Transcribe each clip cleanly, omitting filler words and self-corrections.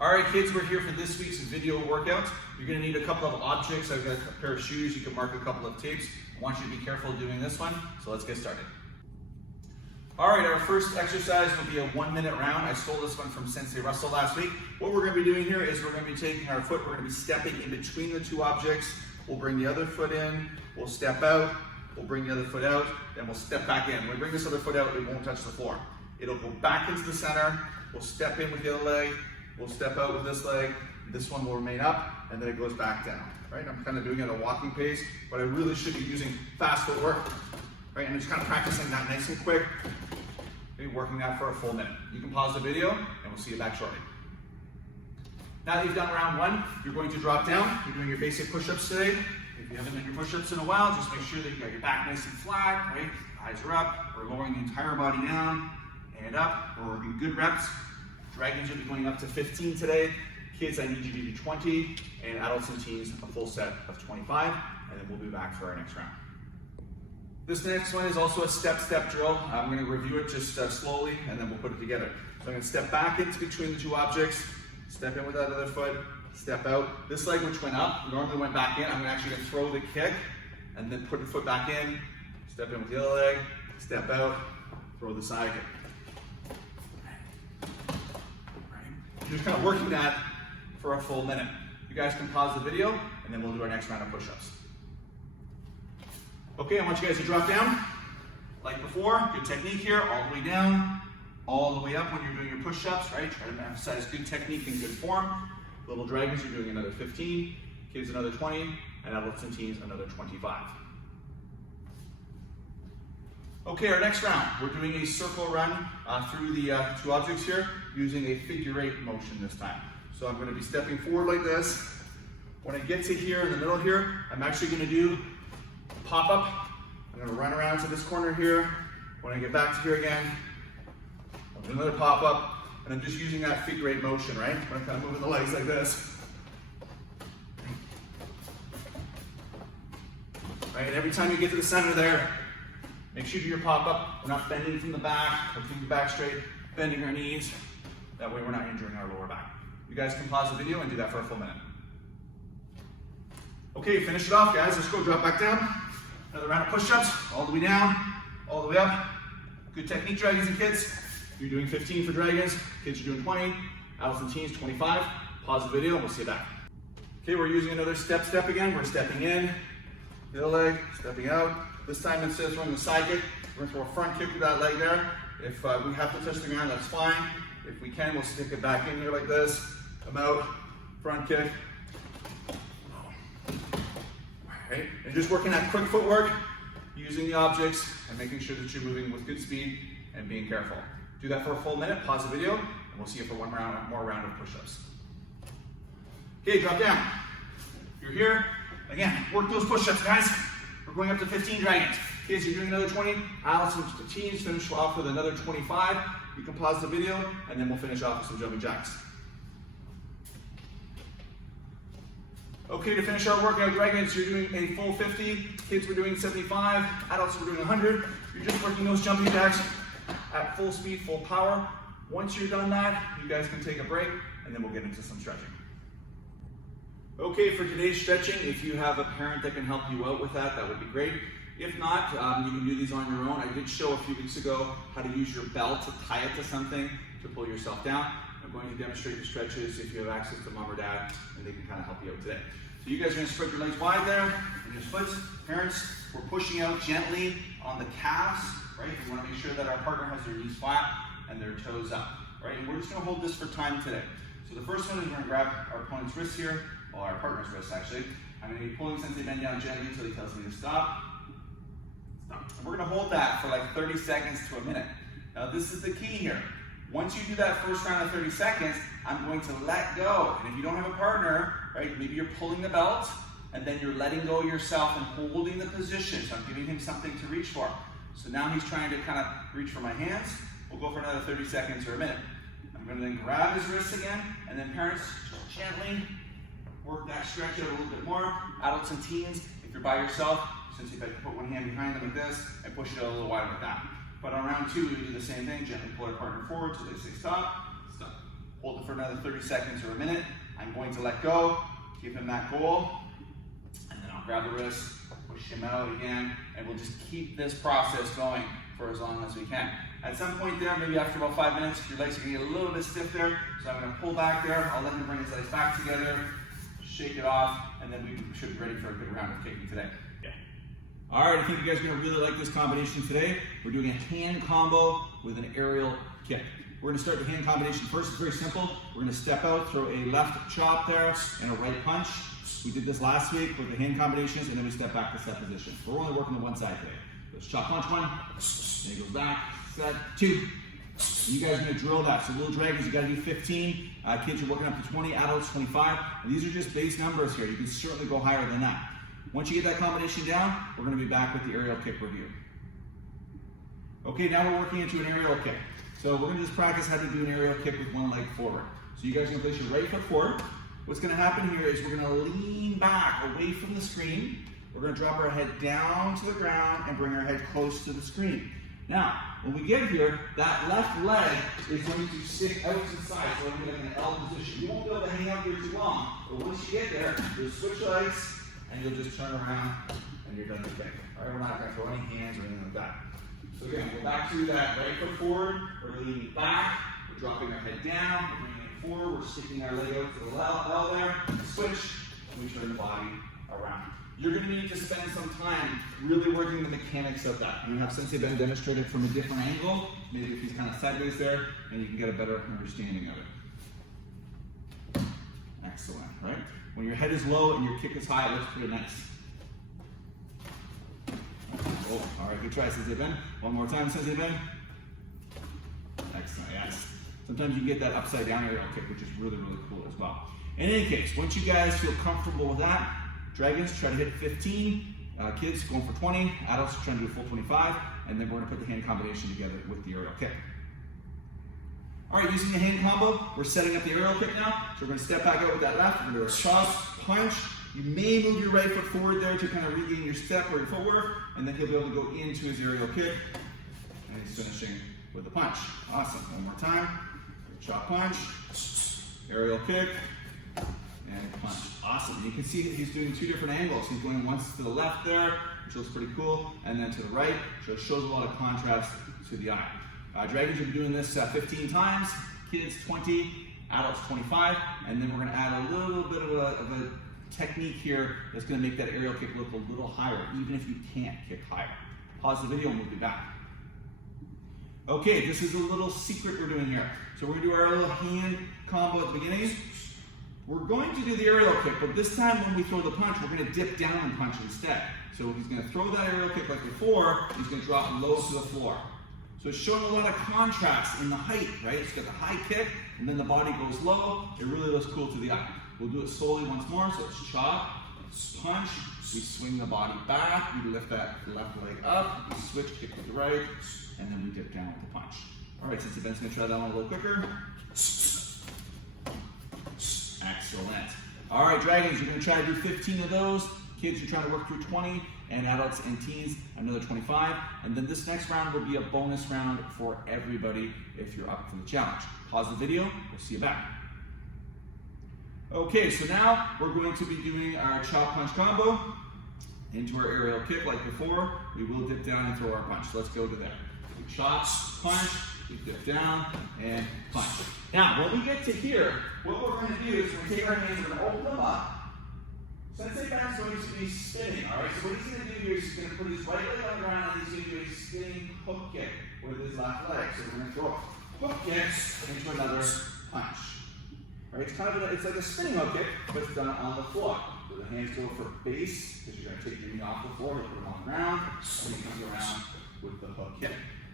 All right, kids, we're here for this week's video workout. You're gonna need a couple of objects. I've got a pair of shoes. You can mark a couple of tapes. I want you to be careful doing this one, so let's get started. All right, our first exercise will be a 1-minute round. I stole this one from Sensei Russell last week. What we're gonna be doing here is we're gonna be taking our foot, we're gonna be stepping in between the two objects. We'll bring the other foot in, we'll step out, we'll bring the other foot out, then we'll step back in. When we bring this other foot out, it won't touch the floor. It'll go back into the center, we'll step in with the other leg, we'll step out with this leg, this one will remain up, and then it goes back down, right? I'm kind of doing it at a walking pace, but I really should be using fast footwork, right? And I'm just kind of practicing that nice and quick, maybe working that for a full minute. You can pause the video, and we'll see you back shortly. Now that you've done round one, you're going to drop down. You're doing your basic push-ups today. If you haven't done your push-ups in a while, just make sure that you got your back nice and flat, right? Eyes are up. We're lowering the entire body down and up. We're working good reps. Dragons will be going up to 15 today. Kids, I need you to do 20, and adults and teens, a full set of 25, and then we'll be back for our next round. This next one is also a step-step drill. I'm going to review it just slowly, and then we'll put it together. So I'm going to step back into between the two objects, step in with that other foot, step out. This leg, which went up, normally went back in. I'm actually going to throw the kick, and then put the foot back in, step in with the other leg, step out, throw the side kick. Just kind of working that for a full minute. You guys can pause the video, and then we'll do our next round of push-ups. Okay, I want you guys to drop down. Like before, good technique here, all the way down, all the way up when you're doing your push-ups, right? Try to emphasize good technique and good form. Little dragons, you're doing another 15, kids another 20, and adults and teens another 25. Okay, our next round, we're doing a circle run through the two objects here using a figure-8 motion this time. So I'm going to be stepping forward like this. When I get to here in the middle here, I'm actually going to do a pop-up. I'm going to run around to this corner here. When I get back to here again, I'll do another pop-up, and I'm just using that figure-8 motion, right? I'm kind of moving the legs like this. Right, and every time you get to the center there, make sure you do your pop-up. We're not bending from the back, we're keeping the back straight, bending our knees. That way we're not injuring our lower back. You guys can pause the video and do that for a full minute. Okay, finish it off, guys. Let's go, drop back down. Another round of push-ups, all the way down, all the way up. Good technique, dragons and kids. You're doing 15 for dragons, kids are doing 20, adults and teens 25. Pause the video and we'll see you back. Okay, we're using another step again. We're stepping in, the other leg, stepping out. This time instead of throwing the side kick, we're gonna throw a front kick with that leg there. If we have to touch the ground, that's fine. If we can, we'll stick it back in here like this. Come out, front kick. Right? And just working that quick footwork, using the objects, and making sure that you're moving with good speed and being careful. Do that for a full minute, pause the video, and we'll see you for one more round of push-ups. Okay, drop down. You're here. Again, work those push-ups, guys. We're going up to 15 dragons. Kids, you're doing another 20. Adults and teens, finish off with another 25. You can pause the video, and then we'll finish off with some jumping jacks. Okay, to finish our workout, dragons, you're doing a full 50. Kids, we're doing 75. Adults, we're doing 100. You're just working those jumping jacks at full speed, full power. Once you're done that, you guys can take a break, and then we'll get into some stretching. Okay, for today's stretching, if you have a parent that can help you out with that, that would be great. If not, you can do these on your own. I did show a few weeks ago how to use your belt to tie it to something to pull yourself down. I'm going to demonstrate the stretches if you have access to mom or dad, and they can kind of help you out today. So you guys are going to spread your legs wide there, and your splits. Parents, we're pushing out gently on the calves, right? We want to make sure that our partner has their knees flat and their toes up, right? And we're just going to hold this for time today. So the first one is we're going to grab our opponent's wrist here, or our partner's wrist actually. I'm going to be pulling Sensei Ben down gently until he tells me to stop. Stop. And we're going to hold that for like 30 seconds to a minute. Now this is the key here. Once you do that first round of 30 seconds, I'm going to let go. And if you don't have a partner, right, maybe you're pulling the belt and then you're letting go yourself and holding the position. So I'm giving him something to reach for. So now he's trying to kind of reach for my hands. We'll go for another 30 seconds or a minute. I'm going to then grab his wrist again, and then parents, just gently work that stretch out a little bit more. Adults and teens, if you're by yourself, since if I put one hand behind them like this and push it out a little wider like that. But on round two, we do the same thing. Gently pull our partner forward till they say stop, stop. hold it for another 30 seconds or a minute. I'm going to let go, give him that goal, and then I'll grab the wrist, push him out again, and we'll just keep this process going for as long as we can. At some point there, maybe after about 5 minutes, your legs are gonna get a little bit stiff there, so I'm gonna pull back there, I'll let him bring his legs back together, shake it off, and then we should be ready for a good round of kicking today. Yeah. All right, I think you guys are gonna really like this combination today. We're doing a hand combo with an aerial kick. We're gonna start the hand combination first. It's very simple. We're gonna step out, throw a left chop there, and a right punch. We did this last week with the hand combinations, and then we step back to set position. We're only working on one side today. Let's chop punch one, then he goes back, set, two. You guys are gonna drill that. So little dragons, you gotta do 15. Kids, you're working up to 20, adults 25. And these are just base numbers here. You can certainly go higher than that. Once you get that combination down, we're gonna be back with the aerial kick review. Okay, now we're working into an aerial kick. So we're gonna just practice how to do an aerial kick with one leg forward. So you guys are gonna place your right foot forward. What's gonna happen here is we're gonna lean back away from the screen. We're gonna drop our head down to the ground and bring our head close to the screen. Now, when we get here, that left leg is going to stick out to the side, so we're gonna be in an L position. You won't be able to hang out here too long, but once you get there, you'll switch legs, and you'll just turn around, and you're done with the kick. All right, we're not gonna throw any hands or anything like that. So again, go back to that right foot forward, we're leaning back, we're dropping our head down, we're bringing it forward, we're sticking our leg out to the L there, switch, and we turn the body around. You're going to need to spend some time really working the mechanics of that. I'm going to have Sensei Ben demonstrate it from a different angle, maybe if he's kind of sideways there, and you can get a better understanding of it. Excellent, right? When your head is low and your kick is high, let's put it nice. Oh, all right, good try, Sensei Ben. One more time, Sensei Ben. Excellent, yes. Sometimes you get that upside down aerial kick, which is really, really cool as well. In any case, once you guys feel comfortable with that, dragons try to hit 15, kids going for 20, adults trying to do a full 25, and then we're gonna put the hand combination together with the aerial kick. All right, using the hand combo, we're setting up the aerial kick now. So we're gonna step back out with that left, we're gonna do a chop, punch. You may move your right foot forward there to kind of regain your step or your footwork, and then he'll be able to go into his aerial kick, and he's finishing with a punch. Awesome, one more time. Chop punch, aerial kick, and punch. Awesome. You can see he's doing two different angles. He's going once to the left there, which looks pretty cool, and then to the right, so it shows a lot of contrast to the eye. Dragons will be doing this 15 times, kids 20, adults 25, and then we're going to add a little bit of a technique here that's going to make that aerial kick look a little higher, even if you can't kick higher. Pause the video and we'll be back. Okay, this is a little secret we're doing here. So we're going to do our little hand combo at the beginning. We're going to do the aerial kick, but this time when we throw the punch, we're going to dip down and punch instead. So he's going to throw that aerial kick like before, he's going to drop low to the floor. So it's showing a lot of contrast in the height, right? It's got the high kick, and then the body goes low. It really looks cool to the eye. We'll do it slowly once more. So it's chop, punch, we swing the body back, we lift that left leg up, we switch, kick with the right, and then we dip down with the punch. All right, Sensei Ben's going to try that one a little quicker. Excellent. All right, dragons, you're going to try to do 15 of those. Kids, you're trying to work through 20, and adults and teens, another 25. And then this next round will be a bonus round for everybody if you're up for the challenge. Pause the video, we'll see you back. Okay, so now we're going to be doing our chop punch combo into our aerial kick like before. We will dip down and throw our punch. Let's go to that. We chop, punch, we dip down, and punch. Now, when we get to here, what we're going to do is we're going to take our hands and we're going to open them up. Sensei Ben's going to be spinning, all right? So what he's going to do here is he's going to put his right leg on the ground and he's going to do a spinning hook kick with his left leg. So we're going to throw hook kicks into another punch. All right, it's kind of it's like a spinning hook kick, but it's done on the floor. So the hands go for base, because you're going to take your knee off the floor, put it on the ground, and you come around with the hook kick.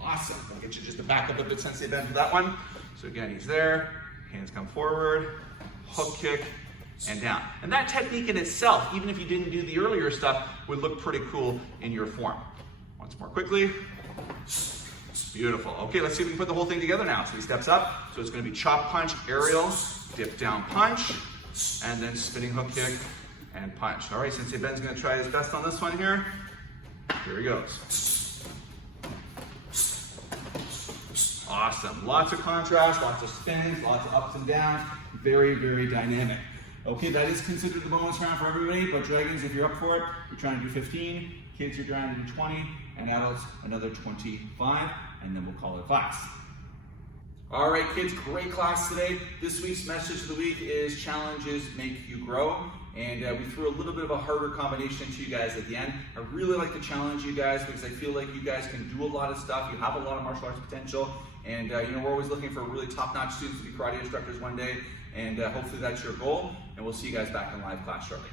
Awesome. I'll get you just to back up a bit, Sensei Ben, for that one. So again, he's there, hands come forward, hook kick, and down. And that technique in itself, even if you didn't do the earlier stuff, would look pretty cool in your form. Once more quickly. Beautiful. Okay, let's see if we can put the whole thing together now. So he steps up. So it's going to be chop, punch, aerial, dip down, punch, and then spinning hook kick and punch. All right, Sensei Ben's going to try his best on this one here. Here he goes. awesome. Lots of contrast, lots of spins, lots of ups and downs. Very, very dynamic. Okay, that is considered the bonus round for everybody, but Dragons, if you're up for it, you're trying to do 15. Kids, you're trying to do 20. And adults, another 25. And then we'll call it class. All right, kids, great class today. This week's message of the week is challenges make you grow. And we threw a little bit of a harder combination to you guys at the end. I really like to challenge you guys because I feel like you guys can do a lot of stuff. You have a lot of martial arts potential. And we're always looking for really top-notch students to be karate instructors one day. And hopefully that's your goal. And we'll see you guys back in live class shortly.